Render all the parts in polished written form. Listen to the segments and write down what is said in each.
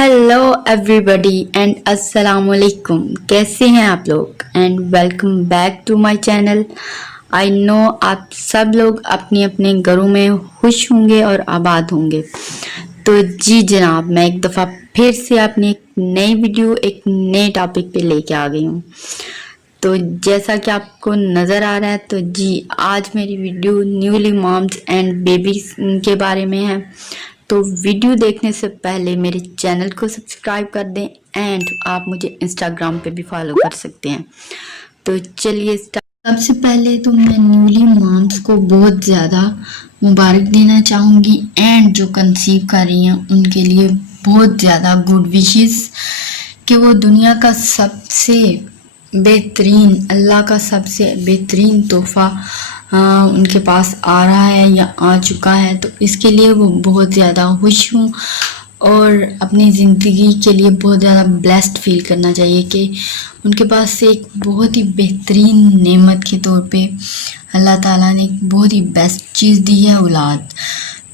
Hello everybody and अस्सलाम वालेकुम। कैसे हैं आप लोग and welcome back to my channel. I know आप सब लोग अपने अपने घरों में खुश होंगे और आबाद होंगे। तो जी जनाब, मैं एक दफ़ा फिर से अपनी एक नई वीडियो एक नए टॉपिक पे लेके आ गई हूँ। तो जैसा कि आपको नज़र आ रहा है, तो जी आज मेरी video newly moms and babies के बारे में है। तो वीडियो देखने से पहले मेरे चैनल को सब्सक्राइब कर दें एंड आप मुझे इंस्टाग्राम पे भी फॉलो कर सकते हैं। तो चलिए सबसे पहले तो मैं न्यूली मॉम्स को बहुत ज़्यादा मुबारक देना चाहूँगी एंड जो कंसीव कर रही हैं उनके लिए बहुत ज़्यादा गुड विशेस कि वो दुनिया का सबसे बेहतरीन, अल्लाह का सबसे बेहतरीन तोहफ़ा उनके पास आ रहा है या आ चुका है। तो इसके लिए वो बहुत ज़्यादा खुश हूँ और अपनी ज़िंदगी के लिए बहुत ज़्यादा ब्लेस्ड फील करना चाहिए कि उनके पास से एक बहुत ही बेहतरीन नेमत के तौर पे अल्लाह ताला ने एक बहुत ही बेस्ट चीज़ दी है, औलाद।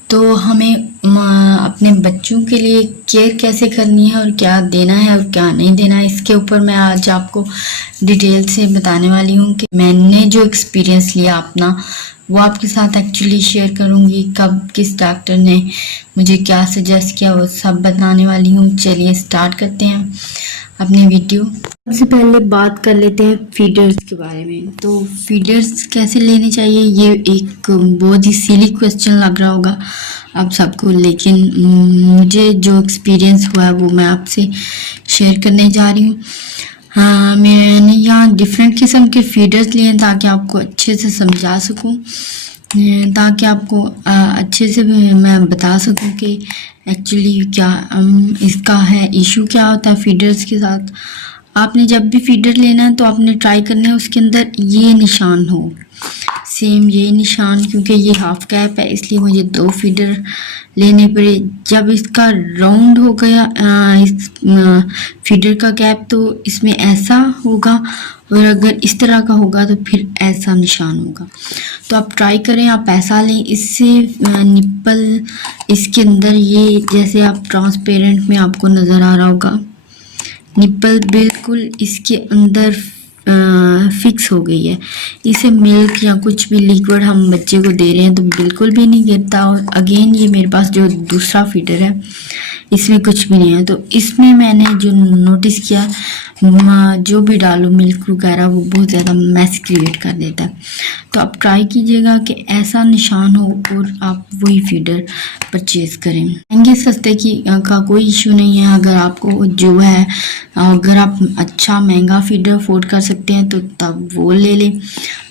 तो हमें अपने बच्चों के लिए केयर कैसे करनी है और क्या देना है और क्या नहीं देना है, इसके ऊपर मैं आज आपको डिटेल से बताने वाली हूँ कि मैंने जो एक्सपीरियंस लिया अपना, वो आपके साथ एक्चुअली शेयर करूँगी। कब किस डॉक्टर ने मुझे क्या सजेस्ट किया वो सब बताने वाली हूँ। चलिए स्टार्ट करते हैं अपनी वीडियो। सबसे पहले बात कर लेते हैं फीडर्स के बारे में। तो फीडर्स कैसे लेने चाहिए, ये एक बहुत ही सिली क्वेश्चन लग रहा होगा आप सबको, लेकिन मुझे जो एक्सपीरियंस हुआ है वो मैं आपसे शेयर करने जा रही हूँ। हाँ, मैंने यहाँ डिफरेंट किस्म के फीडर्स लिए हैं ताकि आपको अच्छे से समझा सकूँ, ताकि आपको अच्छे से मैं बता सकूँ कि एक्चुअली क्या इसका है, इशू क्या होता है फीडर्स के साथ। आपने जब भी फीडर लेना है तो आपने ट्राई करना है उसके अंदर ये निशान हो, सेम ये निशान, क्योंकि ये हाफ कैप है इसलिए मुझे 2 फीडर लेने पड़े। जब इसका राउंड हो गया इस फीडर का कैप तो इसमें ऐसा होगा, और अगर इस तरह का होगा तो फिर ऐसा निशान होगा। तो आप ट्राई करें, आप ऐसा लें, इससे निप्पल इसके अंदर ये जैसे आप ट्रांसपेरेंट में आपको नज़र आ रहा होगा, निप्पल बिल्कुल इसके अंदर फिक्स हो गई है। इसे मिल्क या कुछ भी लिक्विड हम बच्चे को दे रहे हैं तो बिल्कुल भी नहीं गिरता। और अगेन ये मेरे पास जो दूसरा फीडर है इसमें कुछ भी नहीं है। तो इसमें मैंने जो नोटिस किया, जो भी डालो मिल्क वगैरह वो बहुत ज़्यादा मैस क्रिएट कर देता है। तो आप ट्राई कीजिएगा कि ऐसा निशान हो और आप वही फीडर परचेज करें। महंगे सस्ते का कोई इशू नहीं है। अगर आपको जो है, अगर आप अच्छा महंगा फीडर अफोर्ड कर सकते हैं तो तब वो ले लें।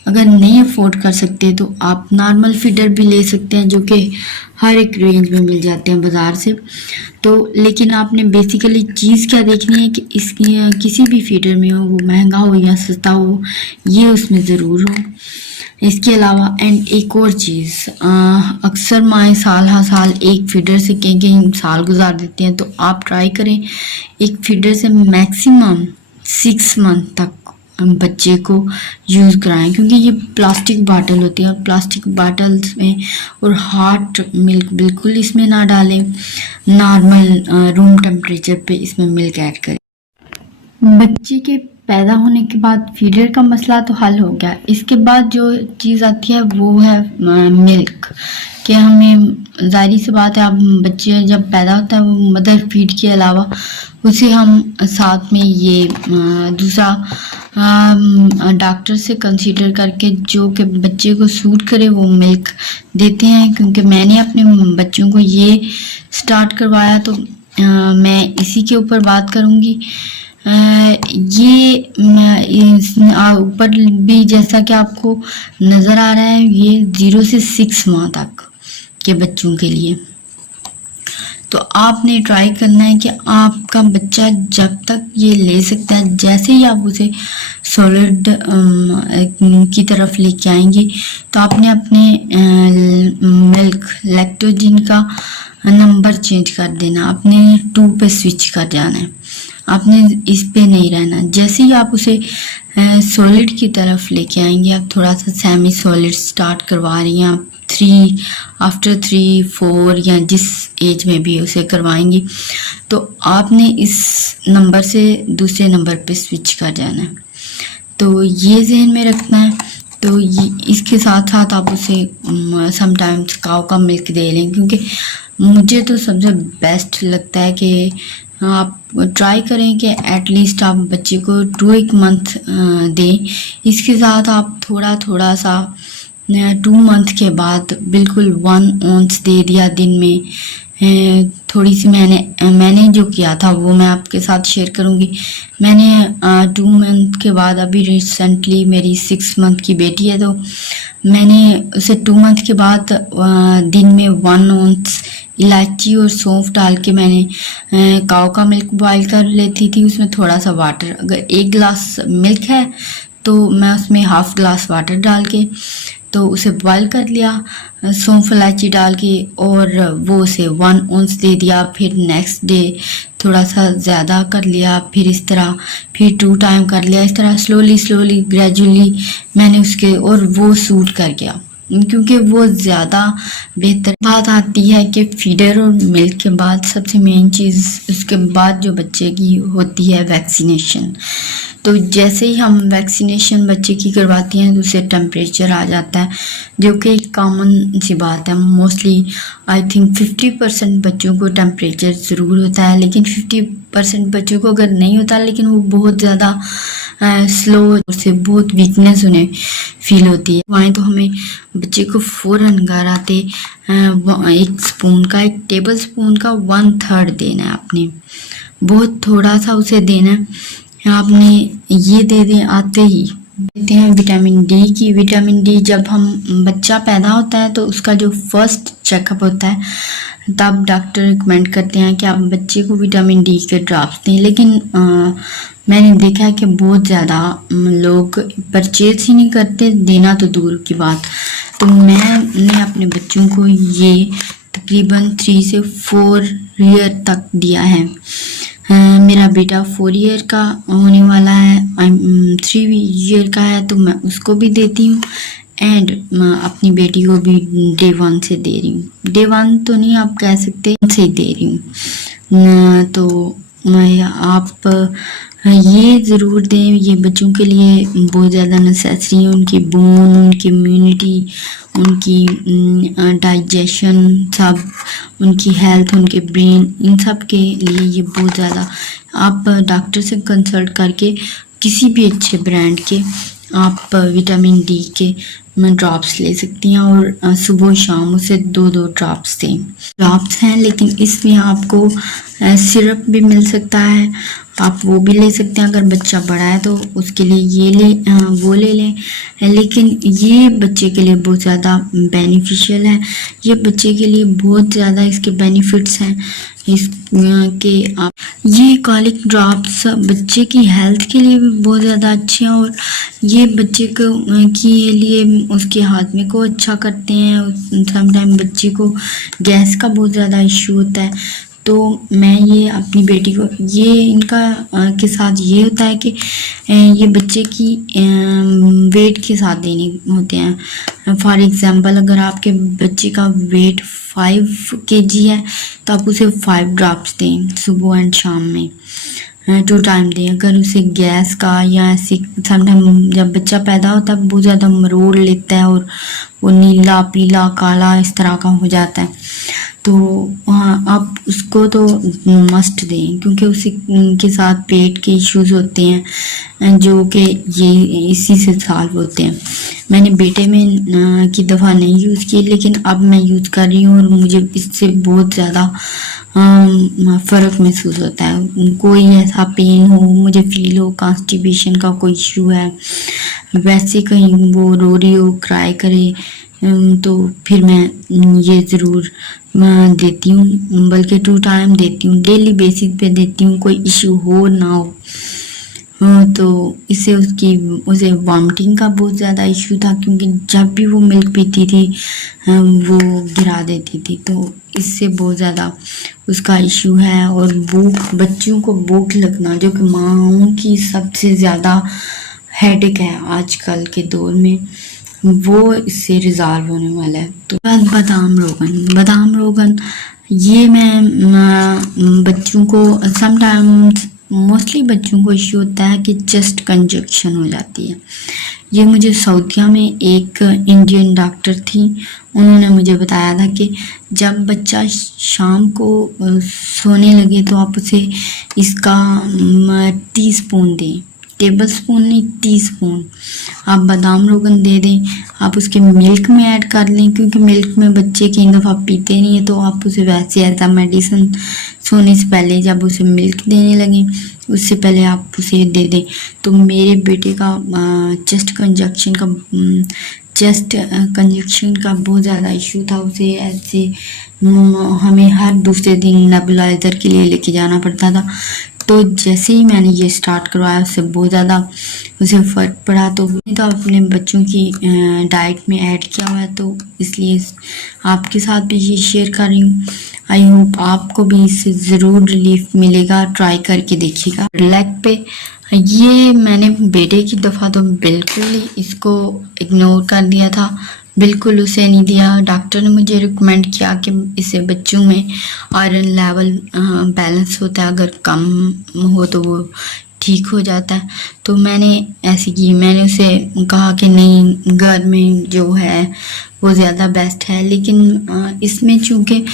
अगर नहीं अफोर्ड कर सकते तो आप नॉर्मल फीडर भी ले सकते हैं, जो कि हर एक रेंज में मिल जाते हैं बाज़ार से। तो लेकिन आपने बेसिकली चीज़ क्या देखनी है कि इसकी किसी भी फीडर में हो, वो महंगा हो या सस्ता हो, ये उसमें ज़रूर हो। इसके अलावा एंड एक और चीज़, अक्सर माएँ साल हर साल एक फीडर से कहीं साल गुजार देती हैं। तो आप ट्राई करें एक फीडर से मैक्सिमम 6 मंथ तक बच्चे को यूज़ कराएं, क्योंकि ये प्लास्टिक बाटल होती है और प्लास्टिक बाटल्स में और हॉट मिल्क बिल्कुल इसमें ना डालें, नॉर्मल रूम टेम्परेचर पे इसमें मिल्क ऐड करें। बच्चे के पैदा होने के बाद फीडर का मसला तो हल हो गया। इसके बाद जो चीज़ आती है वो है मिल्क, कि हमें ज़ाहिर सी बात है, अब बच्चे जब पैदा होता है वो मदर फीड के अलावा उसे हम साथ में ये दूसरा डॉक्टर से कंसीडर करके जो कि बच्चे को सूट करे वो मिल्क देते हैं। क्योंकि मैंने अपने बच्चों को ये स्टार्ट करवाया तो मैं इसी के ऊपर बात करूँगी। ये ऊपर भी जैसा कि आपको नज़र आ रहा है, ये 0 से 6 माह तक के बच्चों के लिए। तो आपने ट्राई करना है कि आपका बच्चा जब तक ये ले सकता है, जैसे ही आप उसे सॉलिड की तरफ लेके आएंगे तो आपने अपने मिल्क लैक्टोजिन का नंबर चेंज कर देना, आपने 2 पे स्विच कर जाना है, आपने इस पे नहीं रहना। जैसे ही आप उसे सॉलिड की तरफ लेके आएंगे, आप थोड़ा सा सेमी सॉलिड स्टार्ट करवा रही हैं आप, 3 आफ्टर 3 4 या जिस एज में भी उसे करवाएंगी, तो आपने इस नंबर से दूसरे नंबर पे स्विच कर जाना है। तो ये जहन में रखना है। तो ये इसके साथ साथ आप उसे समटाइम्स काऊ का मिल्क दे लें, क्योंकि मुझे तो सबसे बेस्ट लगता है कि आप ट्राई करें कि एटलीस्ट आप बच्चे को 2 मंथ दें। इसके साथ आप थोड़ा थोड़ा सा 2 मंथ के बाद बिल्कुल 1 ounce दे दिया दिन में। थोड़ी सी मैंने जो किया था वो मैं आपके साथ शेयर करूंगी। मैंने 2 मंथ के बाद, अभी रिसेंटली मेरी 6 मंथ की बेटी है, तो मैंने उसे 2 मंथ के बाद दिन में 1 ounce इलायची और सौंफ डाल के मैंने काऊ का मिल्क बॉईल कर लेती थी। उसमें थोड़ा सा वाटर, अगर 1 गिलास मिल्क है तो मैं उसमें हाफ ग्लास वाटर डाल के तो उसे बॉईल कर लिया, सौंफ इलायची डाल के, और वो उसे 1 ounce दे दिया। फिर नेक्स्ट डे थोड़ा सा ज़्यादा कर लिया, फिर इस तरह फिर 2 टाइम कर लिया। इस तरह स्लोली ग्रेजुअली मैंने उसके, और वो सूट कर गया, क्योंकि वो ज़्यादा बेहतर। बात आती है कि फीडर और मिल्क के बाद सबसे मेन चीज़ उसके बाद जो बच्चे की होती है वैक्सीनेशन। तो जैसे ही हम वैक्सीनेशन बच्चे की करवाती हैं तो उसे टेम्परेचर आ जाता है, जो कि एक कॉमन सी बात है। मोस्टली आई थिंक 50% बच्चों को टेम्परेचर ज़रूर होता है, लेकिन 50% बच्चों को अगर नहीं होता, लेकिन वो बहुत ज़्यादा स्लो से बहुत वीकनेस उन्हें फील होती है। वहाँ तो हमें बच्चे को फ़ौरन घर आते 1 स्पून का, 1 टेबल स्पून का 1/3 देना है आपने, बहुत थोड़ा सा उसे देना है आपने। ये दे दें आते ही। देते हैं विटामिन डी की। विटामिन डी जब हम बच्चा पैदा होता है तो उसका जो फर्स्ट चेकअप होता है, तब डॉक्टर रिकमेंड करते हैं कि आप बच्चे को विटामिन डी के ड्रॉप्स दें। लेकिन मैंने देखा है कि बहुत ज़्यादा लोग परचेज ही नहीं करते, देना तो दूर की बात। तो मैंने अपने बच्चों को ये तकरीबन 3 से 4 ईयर तक दिया है। मेरा बेटा 4 ईयर का होने वाला है, 3 ईयर का है, तो मैं उसको भी देती हूँ, एंड अपनी बेटी को भी डे 1 से दे रही हूँ। डे 1 तो नहीं आप कह सकते, से दे रही हूँ। तो आप ये ज़रूर दें, ये बच्चों के लिए बहुत ज़्यादा नेसेसरी है। उनकी बोन, उनकी इम्यूनिटी, उनकी डाइजेशन, सब, उनकी हेल्थ, उनके ब्रेन, इन सब के लिए ये बहुत ज़्यादा। आप डॉक्टर से कंसल्ट करके किसी भी अच्छे ब्रांड के आप विटामिन डी के ड्रॉप्स ले सकती हैं, और सुबह शाम उसे 2-2 ड्रॉप्स दें। ड्रॉप्स हैं, लेकिन इसमें आपको सिरप भी मिल सकता है, आप वो भी ले सकते हैं। अगर बच्चा बड़ा है तो उसके लिए वो ले लें, लेकिन ये बच्चे के लिए बहुत ज़्यादा बेनिफिशियल है। ये बच्चे के लिए बहुत ज़्यादा इसके बेनिफिट्स हैं इसके। आप ये कॉलिक ड्रॉप्स बच्चे की हेल्थ के लिए भी बहुत ज़्यादा अच्छे हैं, और ये बच्चे को के लिए उसके हाजमे को अच्छा करते हैं। समटाइम बच्चे को गैस का बहुत ज़्यादा इशू होता है, तो मैं ये अपनी बेटी को, ये इनका के साथ ये होता है कि ये बच्चे की वेट के साथ देने होते हैं। फॉर एग्ज़ाम्पल, अगर आपके बच्चे का वेट 5 kg है तो आप उसे 5 ड्रॉप्स दें सुबह एंड शाम में, 2 टाइम दें। अगर उसे गैस का या ऐसे, समटाइम जब बच्चा पैदा होता है बहुत ज़्यादा मरोड़ लेता है और वो नीला पीला काला इस तरह का हो जाता है, तो वहाँ आप उसको तो मस्ट दें, क्योंकि उसी के साथ पेट के इश्यूज होते हैं जो कि ये इसी से सॉल्व होते हैं। मैंने बेटे में की दफ़ा नहीं यूज़ की, लेकिन अब मैं यूज़ कर रही हूँ और मुझे इससे बहुत ज़्यादा फ़र्क महसूस होता है। कोई ऐसा पेन हो, मुझे फील हो कॉन्स्टिपेशन का कोई इशू है, वैसे कहीं वो रो रही हो, क्राई करे, तो फिर मैं ये ज़रूर देती हूँ, बल्कि 2 टाइम देती हूँ, डेली बेसिस पे देती हूँ, कोई इशू हो ना हो। तो इससे उसे वॉमिटिंग का बहुत ज़्यादा इशू था, क्योंकि जब भी वो मिल्क पीती थी वो गिरा देती थी, तो इससे बहुत ज़्यादा उसका इशू है। और भूख, बच्चों को भूख लगना जो कि माँओं की सबसे ज़्यादा हेडेक है आजकल के दौर में, वो इससे रिजॉल्व होने वाला है। तो बादाम रोगन ये मैं बच्चों को समटाइम्स मोस्टली बच्चों को इश्यू होता है कि चेस्ट कंजक्शन हो जाती है। ये मुझे सऊदीया में एक इंडियन डॉक्टर थी, उन्होंने मुझे बताया था कि जब बच्चा शाम को सोने लगे तो आप उसे इसका टीस्पून दें, टेबल स्पून नहीं टीस्पून। आप बादाम रोगन दे दें, आप उसके मिल्क में ऐड कर लें, क्योंकि मिल्क में बच्चे कई दफ़ा पीते नहीं है, तो आप उसे वैसे एज आ मेडिसिन सोने से पहले जब उसे मिल्क देने लगें उससे पहले आप उसे दे दें। तो मेरे बेटे का चेस्ट कंजक्शन का बहुत ज़्यादा इशू था, उसे ऐसे हमें हर दूसरे दिन नेबुलाइज़र के लिए लेके जाना पड़ता था। तो जैसे ही मैंने ये स्टार्ट करवाया उससे बहुत ज़्यादा उसे फ़र्क पड़ा। तो अपने बच्चों की डाइट में ऐड किया हुआ है, तो इसलिए आपके साथ भी ये शेयर कर रही हूँ। आई होप आपको भी इससे ज़रूर रिलीफ मिलेगा, ट्राई करके देखिएगा। लेग पे ये मैंने बेटे की दफ़ा तो बिल्कुल ही इसको इग्नोर कर दिया था, बिल्कुल उसे नहीं दिया। डॉक्टर ने मुझे रिकमेंड किया कि इससे बच्चों में आयरन लेवल बैलेंस होता है, अगर कम हो तो वो ठीक हो जाता है। तो मैंने ऐसे की, मैंने उसे कहा कि नहीं घर में जो है वो ज़्यादा बेस्ट है। लेकिन इसमें चूँकि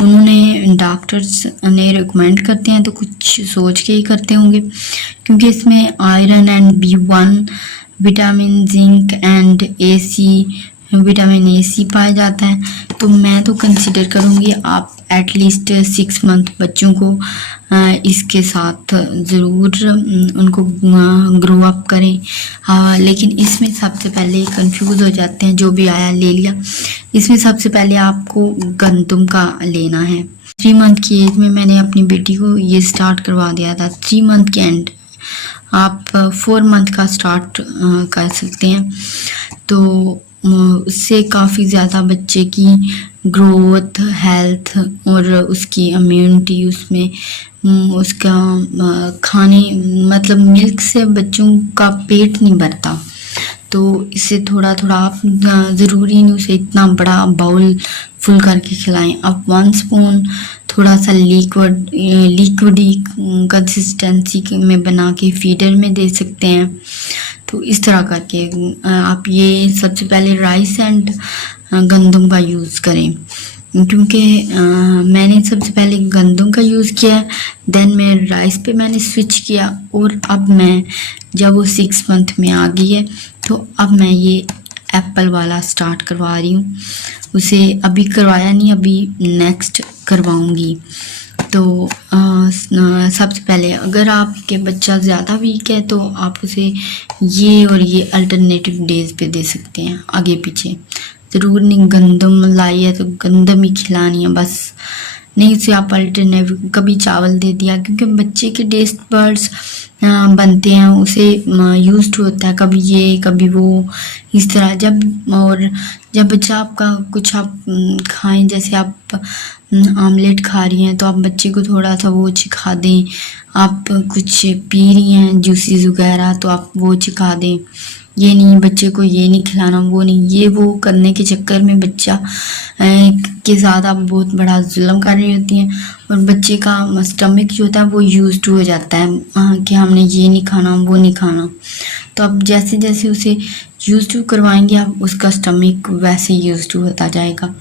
उन्होंने डॉक्टर्स ने रिकमेंड करते हैं तो कुछ सोच के ही करते होंगे, क्योंकि इसमें iron and B1 vitamin zinc and vitamin AC पाया जाता है। तो मैं तो कंसिडर करूँगी आप एटलीस्ट 6 मंथ बच्चों को इसके साथ ज़रूर उनको ग्रो अप करें। लेकिन इसमें सबसे पहले कंफ्यूज हो जाते हैं, जो भी आया ले लिया। इसमें सबसे पहले आपको गंदम का लेना है। 3 मंथ की एज में मैंने अपनी बेटी को ये स्टार्ट करवा दिया था। 3 मंथ के एंड आप 4 मंथ का स्टार्ट कर सकते हैं, तो उससे काफ़ी ज़्यादा बच्चे की ग्रोथ, हेल्थ और उसकी इम्यूनिटी, उसमें उसका खाने मतलब मिल्क से बच्चों का पेट नहीं भरता। तो इसे थोड़ा थोड़ा आप ज़रूरी नहीं उसे इतना बड़ा बाउल फुल करके खिलाएं। आप 1 स्पून थोड़ा सा लिक्विडी कंसिस्टेंसी में बना के फीडर में दे सकते हैं। तो इस तरह करके आप ये सबसे पहले राइस एंड गंदम का यूज़ करें, क्योंकि मैंने सबसे पहले गंदम का यूज़ किया, देन मैं राइस पे मैंने स्विच किया, और अब मैं जब वो 6 मंथ में आ गई है तो अब मैं ये एप्पल वाला स्टार्ट करवा रही हूँ। उसे अभी करवाया नहीं, अभी नेक्स्ट करवाऊँगी। तो सबसे पहले अगर आपके बच्चा ज़्यादा वीक है तो आप उसे ये और ये अल्टरनेटिव डेज पे दे सकते हैं, आगे पीछे। ज़रूर नहीं गंदम लाई है तो गंदम ही खिलानी है बस, नहीं उसे आप अल्टरनेटिव कभी चावल दे दिया, क्योंकि बच्चे के टेस्ट बर्ड्स बनते हैं, उसे यूज्ड होता है कभी ये कभी वो, इस तरह। जब बच्चा आपका कुछ आप खाएं, जैसे आप आमलेट खा रही हैं तो आप बच्चे को थोड़ा सा वो चिखा दें, आप कुछ पी रही हैं जूसेस वगैरह तो आप वो चिखा दें। ये नहीं बच्चे को ये नहीं खिलाना, वो नहीं, ये वो करने के चक्कर में बच्चा के साथ आप बहुत बड़ा जुल्म कर रही होती हैं, और बच्चे का स्टमक जो होता है वो यूज्ड हो जाता है कि हमने ये नहीं खाना वो नहीं खाना। तो अब जैसे जैसे उसे यूज्ड टू करवाएंगे आप उसका स्टमक वैसे यूज्ड टू होता जाएगा।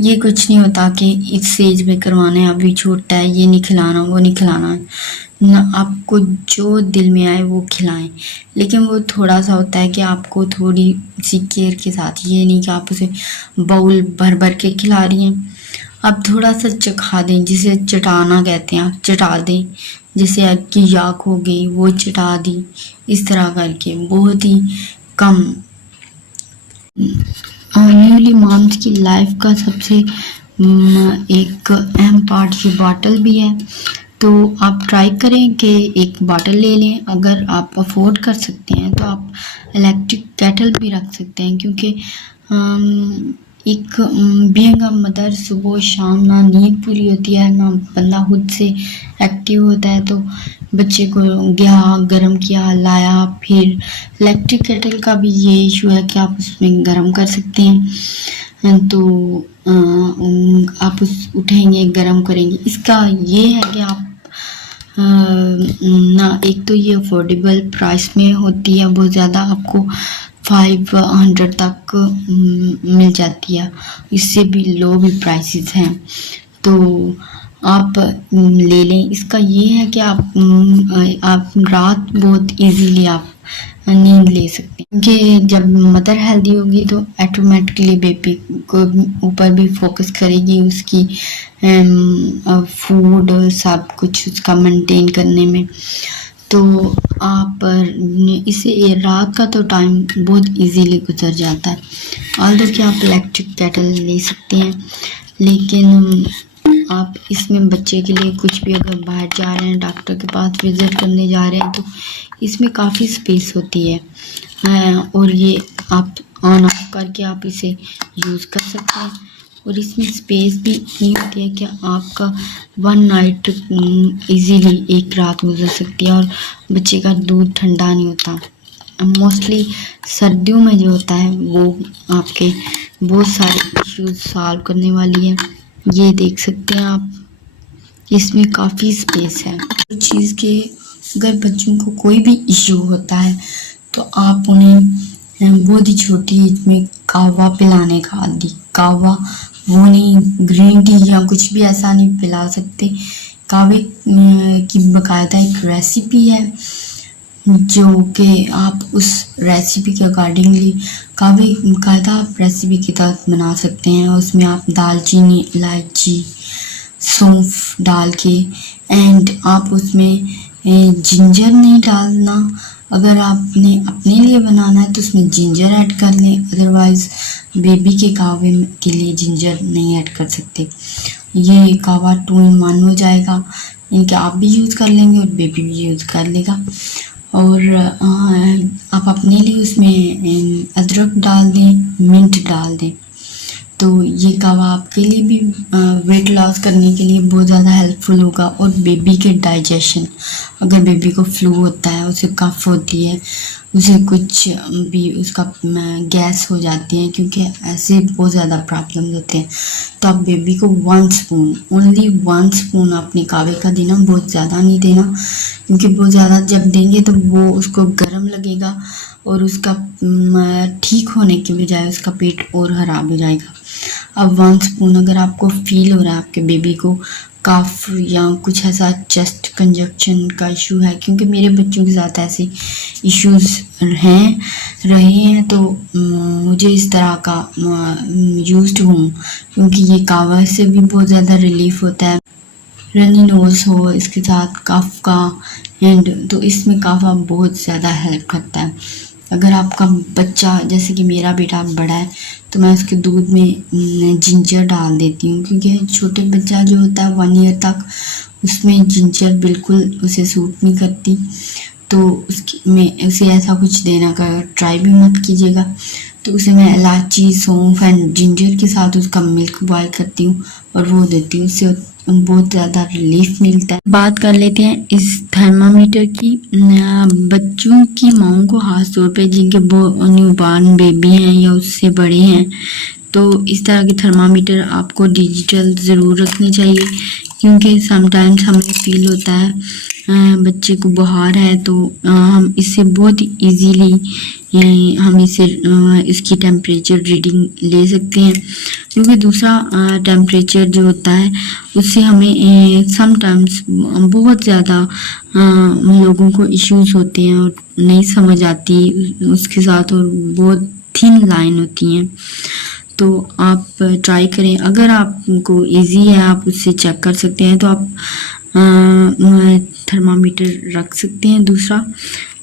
ये कुछ नहीं होता कि इस एज में करवाना है, अभी छोटा है ये नहीं खिलाना वो नहीं खिलाना ना, आपको जो दिल में आए वो खिलाएं। लेकिन वो थोड़ा सा होता है कि आपको थोड़ी सी केयर के साथ, ये नहीं कि आप उसे बाउल भर भर के खिला रही हैं। आप थोड़ा सा चखा दें, जिसे चटाना कहते हैं, आप चटा दें, जैसे आपकी याक हो गई वो चटा दी, इस तरह करके बहुत ही कम। न्यूली मॉम्स की लाइफ का सबसे एक अहम पार्ट ये बॉटल भी है। तो आप ट्राई करें कि एक बॉटल ले लें, अगर आप अफोर्ड कर सकते हैं तो आप इलेक्ट्रिक केटल भी रख सकते हैं, क्योंकि एक बीइंग अ मदर सुबह शाम ना नींद पूरी होती है ना बंदा खुद से एक्टिव होता है, तो बच्चे को गया गर्म किया लाया। फिर इलेक्ट्रिक केटल का भी ये इशू है कि आप उसमें गर्म कर सकते हैं, तो आप उठेंगे, गर्म करेंगे। इसका ये है कि आप ना, एक तो ये अफोर्डेबल प्राइस में होती है, बहुत ज़्यादा आपको 500 तक मिल जाती है, इससे भी लो भी प्राइसेस हैं, तो आप ले लें। इसका ये है कि आप रात बहुत इजीली आप नींद ले सकते हैं, क्योंकि जब मदर हेल्दी होगी तो ऑटोमेटिकली बेबी को ऊपर भी फोकस करेगी, उसकी फूड सब कुछ उसका मेंटेन करने में। तो आप इसे रात का तो टाइम बहुत इजीली गुजर जाता है। ऑल्दो कि आप इलेक्ट्रिक केटल ले सकते हैं, लेकिन आप इसमें बच्चे के लिए कुछ भी अगर बाहर जा रहे हैं, डॉक्टर के पास विज़िट करने जा रहे हैं, तो इसमें काफ़ी स्पेस होती है, और ये आप ऑन ऑफ करके आप इसे यूज़ कर सकते हैं। और इसमें स्पेस भी इतनी होती है कि आपका 1 नाइट इजीली एक रात गुजर सकती है, और बच्चे का दूध ठंडा नहीं होता। मोस्टली सर्दियों में जो होता है वो आपके बहुत सारे इश्यूज सॉल्व करने वाली है। ये देख सकते हैं आप, इसमें काफ़ी स्पेस है। चीज़ के अगर बच्चों को कोई भी इश्यू होता है तो आप उन्हें बहुत ही छोटी एज में कहवा पिलाने का आदि, कहवा वो नहीं, ग्रीन टी या कुछ भी ऐसा नहीं पिला सकते। कहवे की बाकायदा एक रेसिपी है, जो कि आप उस रेसिपी के अकॉर्डिंगली कहवे बाकायदा आप रेसिपी के तहत बना सकते हैं। उसमें आप दालचीनी, इलायची, सौंफ डाल के, एंड आप उसमें जिंजर नहीं डालना। अगर आपने अपने लिए बनाना है तो उसमें जिंजर ऐड कर लें, अदरवाइज़ बेबी के कहवे के लिए जिंजर नहीं ऐड कर सकते। ये कहवा 2 in 1 हो जाएगा, इनके आप भी यूज़ कर लेंगे और बेबी भी यूज़ कर लेगा। और आप अपने लिए उसमें अदरक डाल दें, मिंट डाल दें, तो ये कहवा आपके लिए भी वेट लॉस करने के लिए बहुत ज़्यादा हेल्पफुल होगा। और बेबी के डाइजेशन, अगर बेबी को फ्लू होता है, उसे कफ होती है, उसे कुछ भी उसका गैस हो जाती है, क्योंकि ऐसे बहुत ज़्यादा प्रॉब्लम्स होते हैं, तो आप बेबी को 1 स्पून, ओनली 1 स्पून अपने कहवे का देना, बहुत ज़्यादा नहीं देना, क्योंकि बहुत ज़्यादा जब देंगे तो वो उसको गर्म लगेगा और उसका ठीक होने के बजाय उसका पेट और ख़राब हो जाएगा। अब 1 स्पून, अगर आपको फील हो रहा है आपके बेबी को कफ या कुछ ऐसा चेस्ट कंजक्शन का इशू है, क्योंकि मेरे बच्चों के साथ ऐसे इश्यूज रहे हैं, तो मुझे इस तरह का यूज्ड हूँ, क्योंकि ये कहवा से भी बहुत ज़्यादा रिलीफ होता है। रनी नोज हो, इसके साथ कफ का, एंड तो इसमें कहवा बहुत ज़्यादा हेल्प करता है। अगर आपका बच्चा, जैसे कि मेरा बेटा बड़ा है, तो मैं उसके दूध में जिंजर डाल देती हूँ, क्योंकि छोटे बच्चा जो होता है 1 ईयर तक, उसमें जिंजर बिल्कुल उसे सूट नहीं करती, तो उसे ऐसा कुछ देना का ट्राई भी मत कीजिएगा। तो उसे मैं इलायची, सौंफ एंड जिंजर के साथ उसका मिल्क बॉयल करती हूँ और वो देती हूँ, उससे बहुत ज़्यादा रिलीफ मिलता है। बात कर लेते हैं इस थर्मामीटर की। बच्चों की माओं को खास तौर पे जिनके न्यूबॉर्न बेबी हैं या उससे बड़े हैं, तो इस तरह के थर्मामीटर आपको डिजिटल ज़रूर रखने चाहिए, क्योंकि समटाइम्स हमें फील होता है बच्चे को बुखार है, तो हम इससे बहुत इजीली हम इसकी टेम्परेचर रीडिंग ले सकते हैं, क्योंकि दूसरा टेम्परेचर जो होता है उससे हमें समटाइम्स बहुत ज़्यादा लोगों को इश्यूज होते हैं और नहीं समझ आती उसके साथ, और बहुत थिन लाइन होती हैं। तो आप ट्राई करें, अगर आपको इजी है आप उससे चेक कर सकते हैं, तो आप थर्मामीटर रख सकते हैं दूसरा,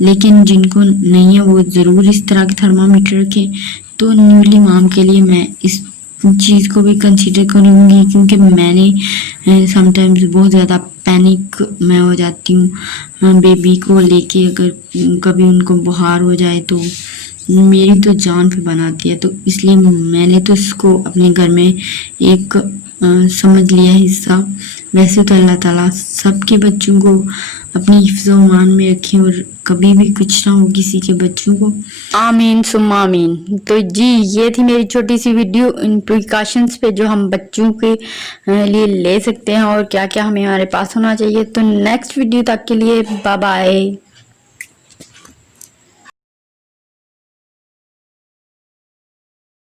लेकिन जिनको नहीं है वो ज़रूर इस तरह के थर्मामीटर रखें। तो न्यूली माम के लिए मैं इस चीज़ को भी कंसीडर करूँगी, क्योंकि मैंने समटाइम्स बहुत ज़्यादा पैनिक मैं हो जाती हूँ बेबी को लेके, अगर कभी उनको बुखार हो जाए तो मेरी तो जान पे बनाती है, तो इसलिए मैंने तो इसको अपने घर में एक समझ लिया हिस्सा। वैसे तो अल्लाह ताला सबके बच्चों को अपनी हिफ्ज़-ओ-मान में रखे और कभी भी कुछ ना हो किसी के बच्चों को। आमीन सुम्मा आमीन। तो जी ये थी मेरी छोटी सी वीडियो इन प्रिकॉशंस पे जो हम बच्चों के लिए ले सकते हैं और क्या क्या हमें हमारे पास होना चाहिए। तो नेक्स्ट वीडियो तक के लिए बाय बाय।